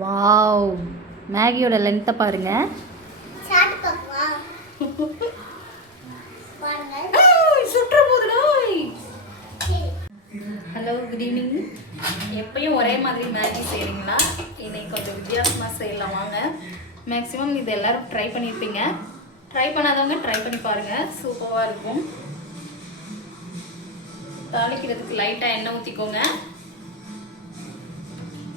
Wow, மேகியோட லென்த்தை பாருங்க. Hello, good evening. எப்பயும் ஒரே மாதிரி மேகி செய்கிறீங்களா? இன்னைக்கு கொஞ்சம் வித்தியாசமாக செய்யலாம் வாங்க. மேக்ஸிமம் இது எல்லோரும் ட்ரை பண்ணியிருப்பீங்க. ட்ரை பண்ணாதவங்க ட்ரை பண்ணி பாருங்கள், சூப்பராக இருக்கும். தாளிக்கிறதுக்கு லைட்டாக எண்ணெய் ஊற்றிக்கோங்க.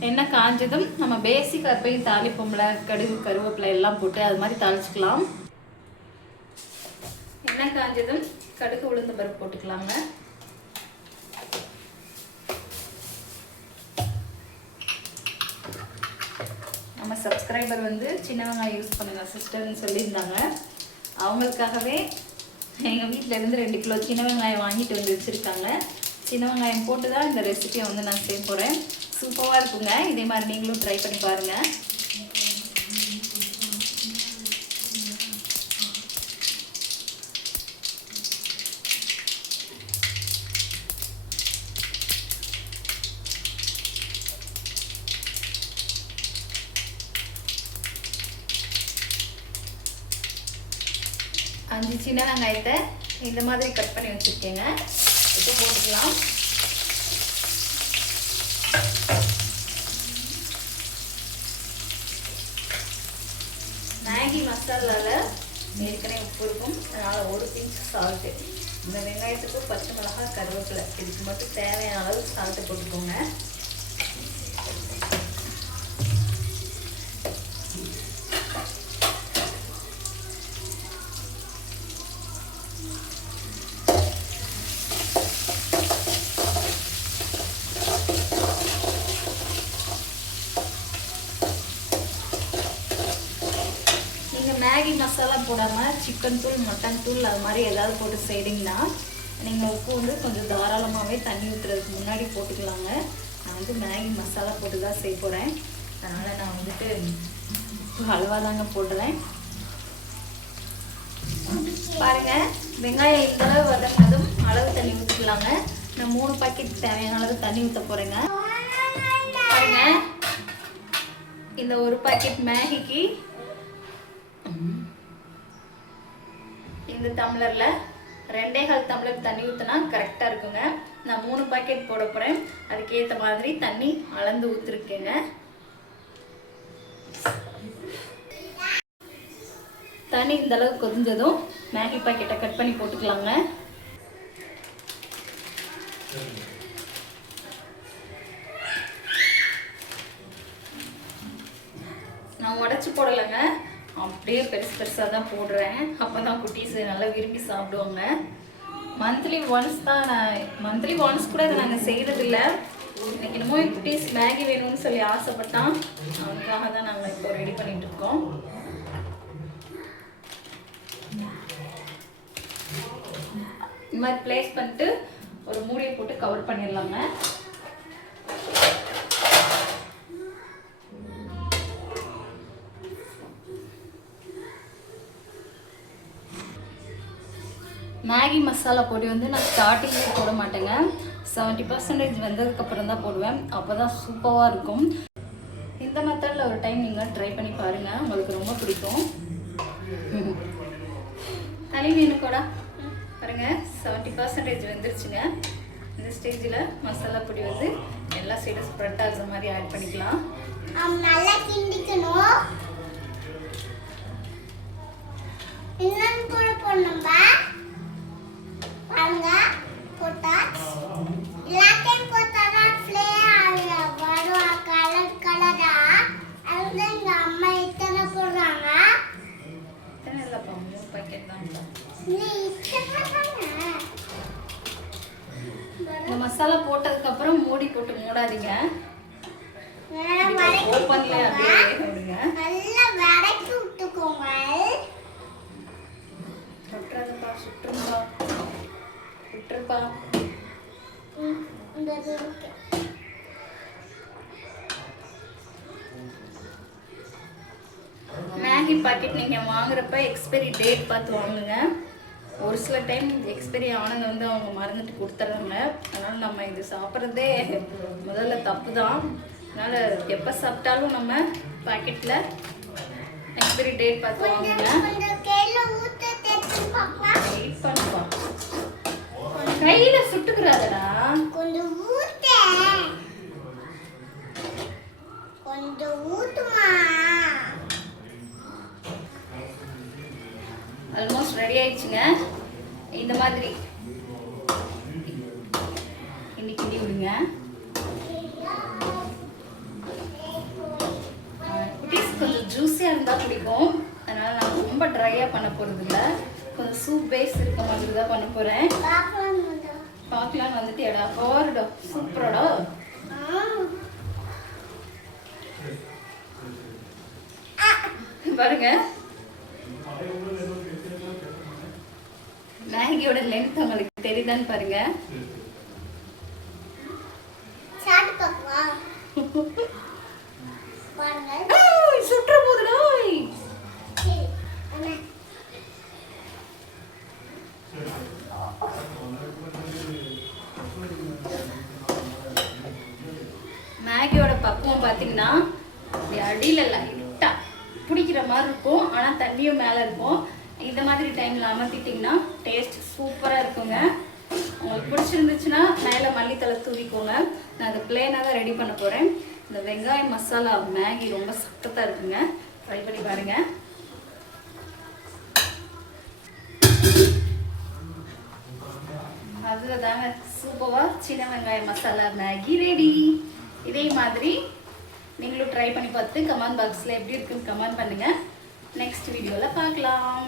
எண்ணெய் காஞ்சதும் நம்ம பேசிக் எப்பயும் தாளிப்போம்ல, கடுகு கருவேப்பிலை எல்லாம் போட்டு அது மாதிரி தாளிச்சுக்கலாம். எண்ணெய் காஞ்சதும் கடுகு உளுந்து பருப்பு போட்டுக்கலாங்க. நம்ம சப்ஸ்கிரைபர் வந்து சின்ன வெங்காயம் யூஸ் பண்ணுங்க சிஸ்டர்னு சொல்லியிருந்தாங்க. அவங்களுக்காகவே எங்கள் வீட்டிலேருந்து 2 கிலோ சின்ன வெங்காயம் வாங்கிட்டு வந்து வச்சுருக்காங்க. சின்ன வெங்காயம் போட்டு தான் இந்த ரெசிபியை வந்து நான் செய்ய போகிறேன். சூப்பராக இருக்குங்க. இதே மாதிரி நீங்களும் ட்ரை பண்ணி பாருங்கள். அஞ்சு சின்ன வெங்காயத்தை இந்த மாதிரி கட் பண்ணி வச்சுருக்கேங்க. இப்போ போட்டுக்கலாம். மேகி மசாலாவில் ஏற்கனவே உப்பு இருக்கும், அதனால் 1 பிஞ்ச் சால்ட்டு. இந்த வெங்காயத்துக்கு பச்சை மிளகாய் கருவேப்பிலை இதுக்கு மட்டும் தேவையான அளவு சால்ட்டு போட்டுக்கோங்க. மேகி மசாலா போடாமல் சிக்கன் தூள், மட்டன் தூள் அது மாதிரி ஏதாவது போட்டு செய்கிறீங்கன்னா நீங்கள் உப்பு வந்து கொஞ்சம் தாராளமாகவே தண்ணி ஊற்றுறதுக்கு முன்னாடி போட்டுக்கலாங்க. நான் வந்து மேகி மசாலா போட்டு தான் செய்ய போகிறேன். அதனால் நான் வந்துட்டு ஹல்வா தாங்க போடுறேன். பாருங்கள், வெங்காயம் இந்தளவு வதங்கினதும் அளவு தண்ணி ஊற்றிக்கலாங்க. நான் 3 பாக்கெட் தேவையான அளவு தண்ணி ஊற்ற போகிறேங்க. பாருங்கள், இந்த 1 பாக்கெட் மேகிக்கு இந்த டம்ளரில் 2.25 டம்ளர் தண்ணி ஊற்றினா கரெக்டாக இருக்குங்க. நான் 3 பாக்கெட் போட போகிறேன். அதுக்கேற்ற மாதிரி தண்ணி அளந்து ஊற்றிருக்கேங்க. தண்ணி இந்தளவுக்கு கொதிஞ்சதும் மேகி பாக்கெட்டை கட் பண்ணி போட்டுக்கலாங்க. நான் உடச்சி போடலைங்க, அப்படியே பெருசு பெருசாக தான் போடுறேன். அப்போ தான் குட்டீஸ் நல்லா விரும்பி சாப்பிடுவாங்க. மந்த்லி ஒன்ஸ் கூட இதை நாங்கள் செய்கிறதில்ல. இன்னைக்கு என்னமோ குட்டீஸ் மேகி வேணும்னு சொல்லி ஆசைப்பட்டான், அவனுக்காக தான் நாங்கள் இப்போ ரெடி பண்ணிட்டு இருக்கோம். இந்த மாதிரி பிளேஸ் பண்ணிட்டு ஒரு மூடியை போட்டு கவர் பண்ணிடலாங்க. மேகி மசாலா பொடி வந்து நான் ஸ்டார்டிங்லேயே போட மாட்டேங்க. 70% வெந்ததுக்கப்புறம் தான் போடுவேன். அப்போ தான் சூப்பராக இருக்கும். இந்த மெத்தடில் ஒரு டைம் நீங்கள் ட்ரை பண்ணி பாருங்கள், உங்களுக்கு ரொம்ப பிடிக்கும். தனி மீன் கூட பாருங்கள், 70% வெந்துருச்சுங்க. இந்த ஸ்டேஜில் மசாலா பொடி வந்து எல்லா சைடும் ஸ்ப்ரெட் ஆகுற மாதிரி ஆட் பண்ணிக்கலாம். நல்லா கிண்டிக்கணும். இன்னும் கூட போடணும்பா. இந்த மசாலா போட்டதுக்கு அப்புறம் மூடி போட்டு மூடாதீங்க. ஓபன்ல அப்படியே விடுங்க. நல்லா வதக்கி விட்டுக்கோங்க. சுற்றுப்பா சுற்றுப்பா சுற்றுப்பா. மேகி பாக்கெட் நீங்கள் வாங்குறப்ப எக்ஸ்பைரி டேட் பார்த்து வாங்குங்க. ஒரு சில டைம் எக்ஸ்பைரி ஆனது வந்து அவங்க மறந்துட்டு கொடுத்துட்றாங்க. அதனால் நம்ம இது சாப்பிட்றதே முதல்ல தப்பு தான். அதனால் எப்போ சாப்பிட்டாலும் நம்ம பாக்கெட்டில் எக்ஸ்பைரி டேட் பார்த்து வாங்குங்க. வெயிட் பண்ணுப்பா, கையில் சுட்டுக்கிறாதடா. ஆல்மோஸ்ட் ரெடி ஆயிடுச்சுங்க. இந்த மாதிரி கிண்டி விடுங்க. குட்டீஸ் கொஞ்சம் ஜூஸியாக இருந்தால் பிடிக்கும், அதனால் நான் ரொம்ப ட்ரையாக பண்ண போகிறது இல்லை. கொஞ்சம் சூப் பேஸ் இருக்க மாதிரி தான் பண்ண போகிறேன். பார்க்கலான்னு வந்துட்டு எடா போறடா, சூப்பராடா. பாருங்க, மேகியோட லென்த் உங்களுக்கு தெரியுதான்னு பாருங்க. சுற்ற போதுடா. மேகியோட பக்குவம் பார்த்தீங்கன்னா அடியில் லைட்டா பிடிக்கிற மாதிரி இருக்கும், ஆனால் தண்ணியும் மேலே இருக்கும். இந்த மாதிரி டைமில் அமர்த்திட்டிங்கன்னா டேஸ்ட் சூப்பராக இருக்குங்க. உங்களுக்கு பிடிச்சிருந்துச்சுன்னா மேலே மல்லித்தலை தூவிக்கோங்க. நான் அதை பிளேனாக தான் ரெடி பண்ண போகிறேன். இந்த வெங்காய மசாலா மேகி ரொம்ப சக்கத்தாக இருக்குங்க, ட்ரை பண்ணி பாருங்கள். அதில் தாங்க சூப்பராக சின்ன வெங்காய மசாலா மேகி ரெடி. இதே மாதிரி நீங்களும் ட்ரை பண்ணி பார்த்து கமெண்ட் பாக்ஸில் எப்படி இருக்குன்னு கமெண்ட் பண்ணுங்கள். நெக்ஸ்ட் வீடியோவில் பார்க்கலாம்.